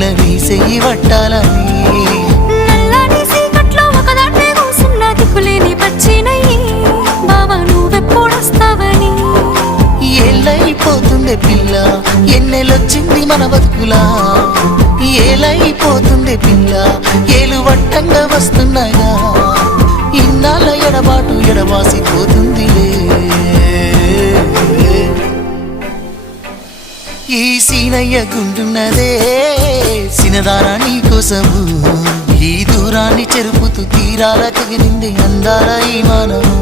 పిల్ల నీ చెయ్యి పట్టాలని నల్లని సీకట్లో ఒకదాన్నే కూసున్న దిక్కులేని పచ్చినయ్యి బావా నువ్వెప్పుడొస్తావని ఏళ్ళైపోతుండే పిల్ల ఎన్నెలొచ్చింది మన బతుకులా ఏలైపోతుండే పిల్ల ఏలు వట్టంగా వస్తున్నాయా ఇన్నాళ్ళ ఎడబాటు ఎడవాసిపోతుందిలే ఈ సీనయ్య గుండున్నదే సినదారా నీ కోసము ఈ దూరాన్ని చెరుపుతూ తీరాల కగిలింది అందాల ఈ మానవు